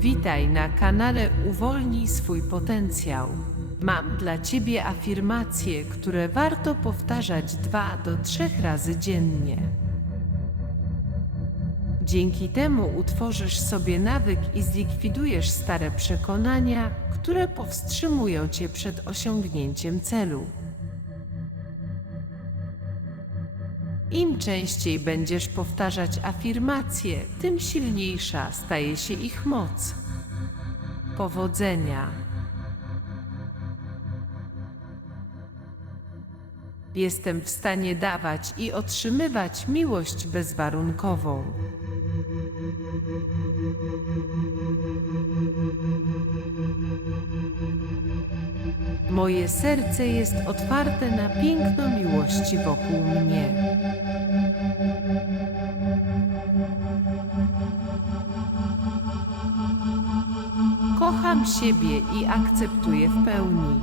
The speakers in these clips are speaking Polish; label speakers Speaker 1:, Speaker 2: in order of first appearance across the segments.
Speaker 1: Witaj na kanale Uwolnij swój potencjał. Mam dla Ciebie afirmacje, które warto powtarzać dwa do trzech razy dziennie. Dzięki temu utworzysz sobie nawyk i zlikwidujesz stare przekonania, które powstrzymują Cię przed osiągnięciem celu. Im częściej będziesz powtarzać afirmacje, tym silniejsza staje się ich moc. Powodzenia. Jestem w stanie dawać i otrzymywać miłość bezwarunkową. Moje serce jest otwarte na piękno miłości wokół mnie. Kocham siebie i akceptuję w pełni.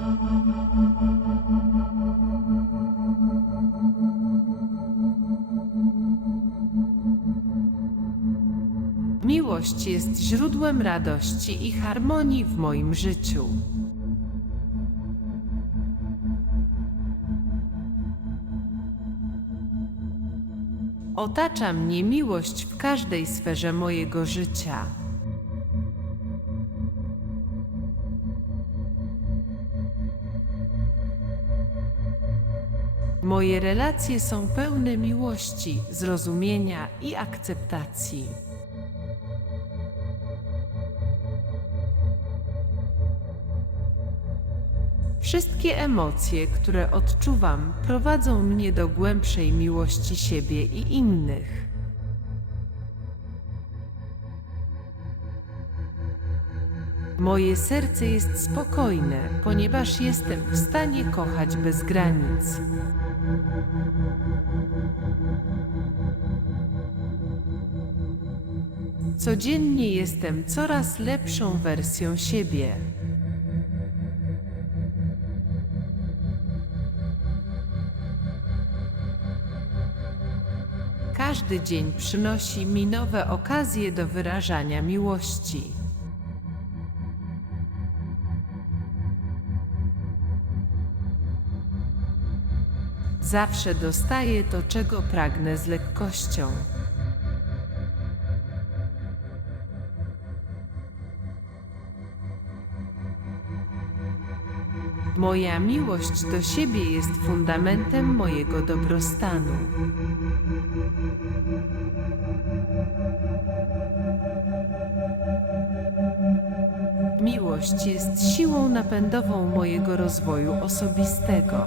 Speaker 1: Miłość jest źródłem radości i harmonii w moim życiu. Otacza mnie miłość w każdej sferze mojego życia. Moje relacje są pełne miłości, zrozumienia i akceptacji. Wszystkie emocje, które odczuwam, prowadzą mnie do głębszej miłości siebie i innych. Moje serce jest spokojne, ponieważ jestem w stanie kochać bez granic. Codziennie jestem coraz lepszą wersją siebie. Każdy dzień przynosi mi nowe okazje do wyrażania miłości. Zawsze dostaję to, czego pragnę z lekkością. Moja miłość do siebie jest fundamentem mojego dobrostanu. Miłość jest siłą napędową mojego rozwoju osobistego.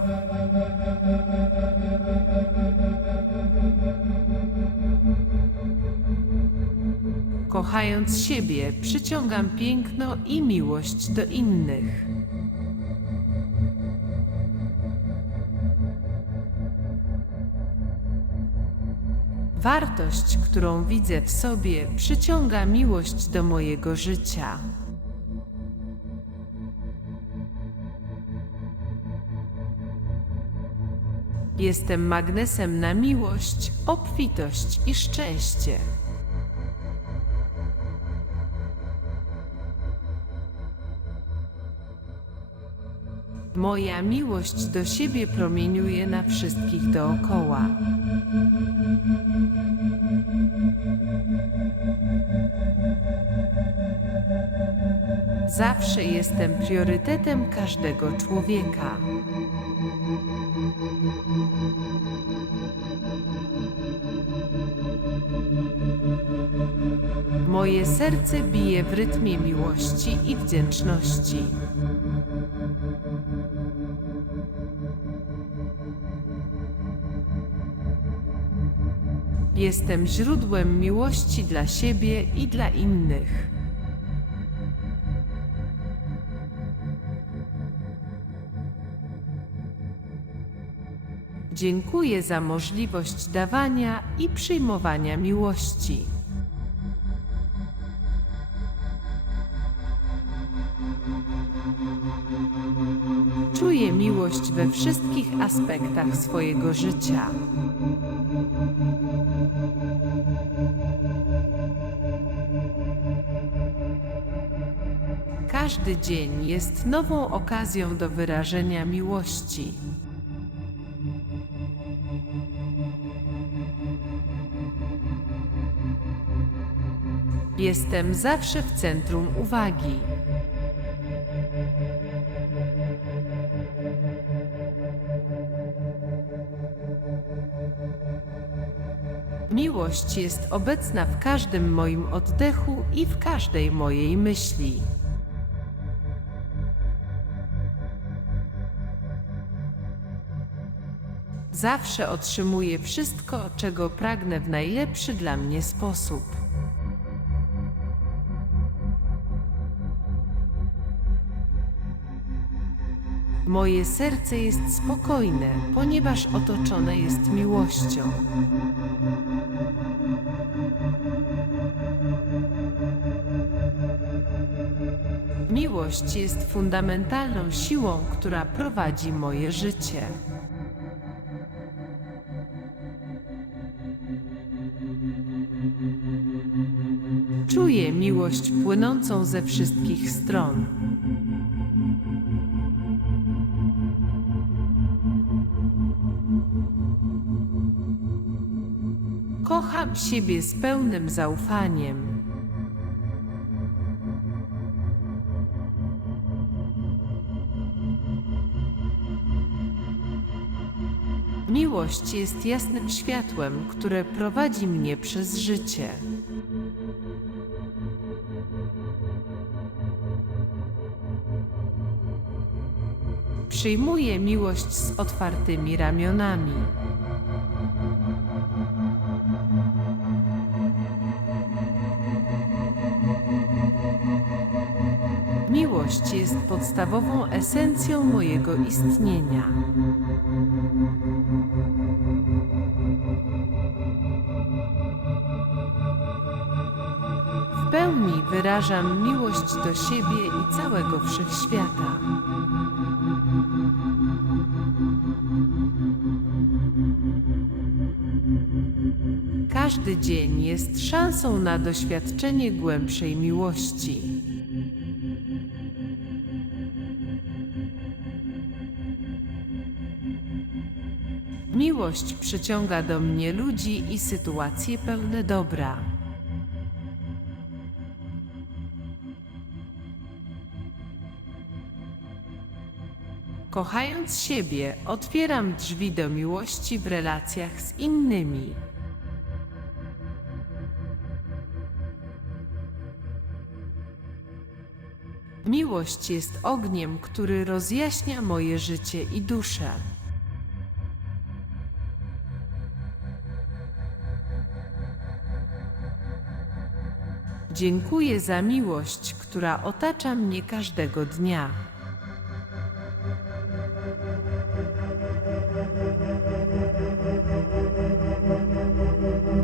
Speaker 1: Kochając siebie, przyciągam piękno i miłość do innych. Wartość, którą widzę w sobie, przyciąga miłość do mojego życia. Jestem magnesem na miłość, obfitość i szczęście. Moja miłość do siebie promieniuje na wszystkich dookoła. Zawsze jestem priorytetem każdego człowieka. Moje serce bije w rytmie miłości i wdzięczności. Jestem źródłem miłości dla siebie i dla innych. Dziękuję za możliwość dawania i przyjmowania miłości. Miłość we wszystkich aspektach swojego życia. Każdy dzień jest nową okazją do wyrażenia miłości. Jestem zawsze w centrum uwagi. Miłość jest obecna w każdym moim oddechu i w każdej mojej myśli. Zawsze otrzymuję wszystko, czego pragnę w najlepszy dla mnie sposób. Moje serce jest spokojne, ponieważ otoczone jest miłością. Miłość jest fundamentalną siłą, która prowadzi moje życie. Czuję miłość płynącą ze wszystkich stron. Kocham siebie z pełnym zaufaniem. Miłość jest jasnym światłem, które prowadzi mnie przez życie. Przyjmuję miłość z otwartymi ramionami. Miłość jest podstawową esencją mojego istnienia. W pełni wyrażam miłość do siebie i całego wszechświata. Każdy dzień jest szansą na doświadczenie głębszej miłości. Miłość przyciąga do mnie ludzi i sytuacje pełne dobra. Kochając siebie, otwieram drzwi do miłości w relacjach z innymi. Miłość jest ogniem, który rozjaśnia moje życie i duszę. Dziękuję za miłość, która otacza mnie każdego dnia.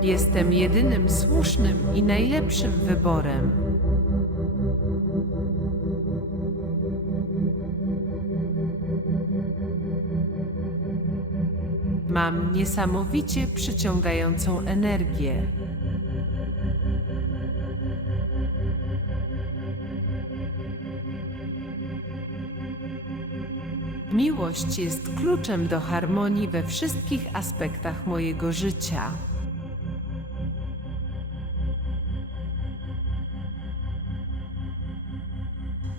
Speaker 1: Jestem jedynym słusznym i najlepszym wyborem. Mam niesamowicie przyciągającą energię. Miłość jest kluczem do harmonii we wszystkich aspektach mojego życia.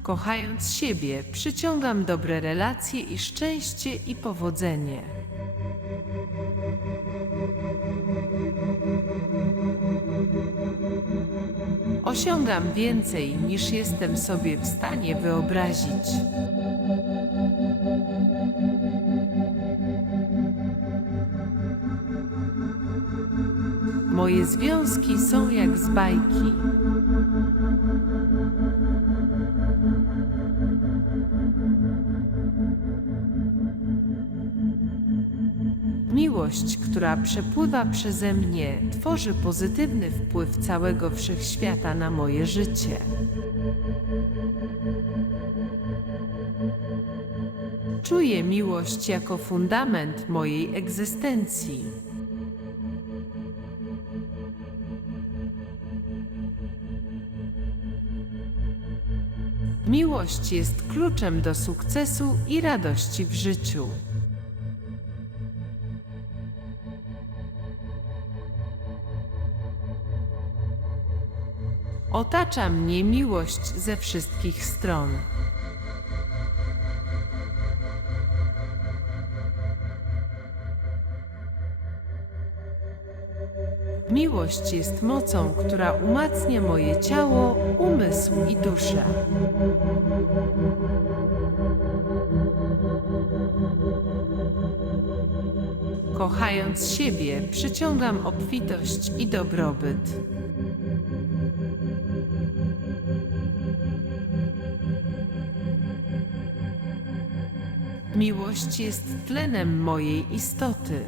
Speaker 1: Kochając siebie, przyciągam dobre relacje i szczęście i powodzenie. Osiągam więcej niż jestem sobie w stanie wyobrazić. Moje związki są jak z bajki. Miłość, która przepływa przeze mnie, tworzy pozytywny wpływ całego wszechświata na moje życie. Czuję miłość jako fundament mojej egzystencji. Miłość jest kluczem do sukcesu i radości w życiu. Otacza mnie miłość ze wszystkich stron. Miłość jest mocą, która umacnia moje ciało, umysł i duszę. Kochając siebie, przyciągam obfitość i dobrobyt. Miłość jest tlenem mojej istoty.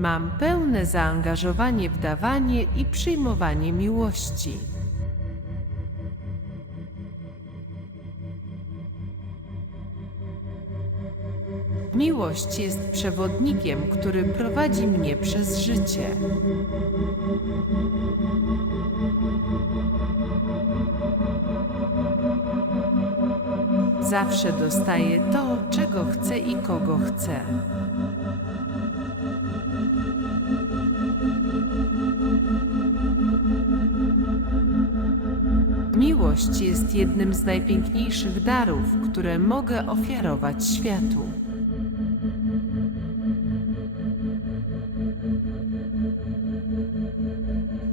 Speaker 1: Mam pełne zaangażowanie w dawanie i przyjmowanie miłości. Miłość jest przewodnikiem, który prowadzi mnie przez życie. Zawsze dostaję to, czego chcę i kogo chcę. Miłość jest jednym z najpiękniejszych darów, które mogę ofiarować światu.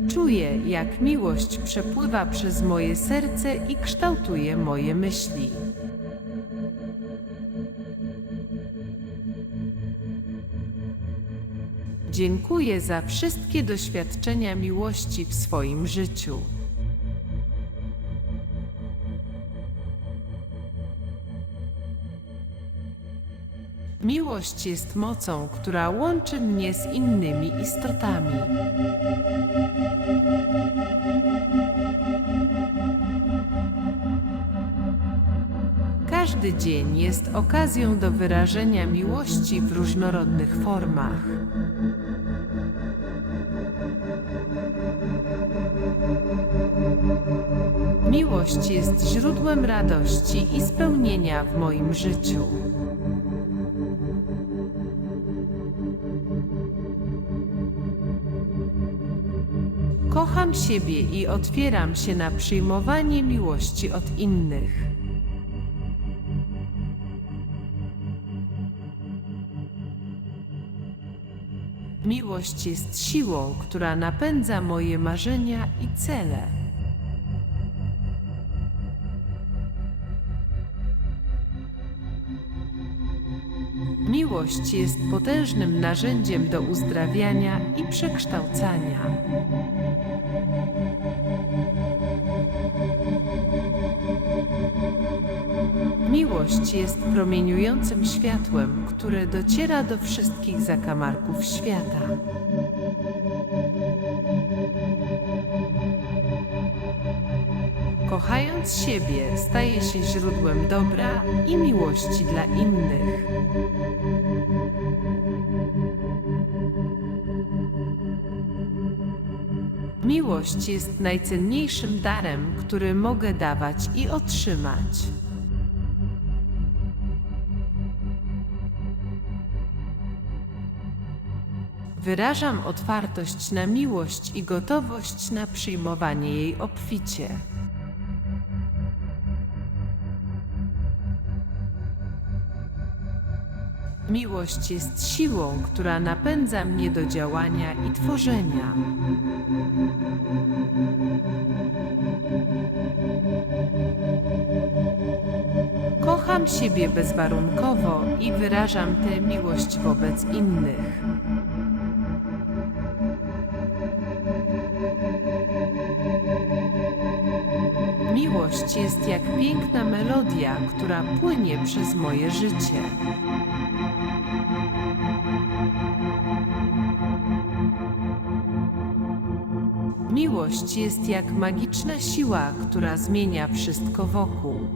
Speaker 1: Czuję, jak miłość przepływa przez moje serce i kształtuje moje myśli. Dziękuję za wszystkie doświadczenia miłości w swoim życiu. Miłość jest mocą, która łączy mnie z innymi istotami. Każdy dzień jest okazją do wyrażenia miłości w różnorodnych formach. Miłość jest źródłem radości i spełnienia w moim życiu. Kocham siebie i otwieram się na przyjmowanie miłości od innych. Miłość jest siłą, która napędza moje marzenia i cele. Miłość jest potężnym narzędziem do uzdrawiania i przekształcania. Miłość jest promieniującym światłem, które dociera do wszystkich zakamarków świata. Kochając siebie, staje się źródłem dobra i miłości dla innych. Miłość jest najcenniejszym darem, który mogę dawać i otrzymać. Wyrażam otwartość na miłość i gotowość na przyjmowanie jej obficie. Miłość jest siłą, która napędza mnie do działania i tworzenia. Kocham siebie bezwarunkowo i wyrażam tę miłość wobec innych. Miłość jest jak piękna melodia, która płynie przez moje życie. Miłość jest jak magiczna siła, która zmienia wszystko wokół.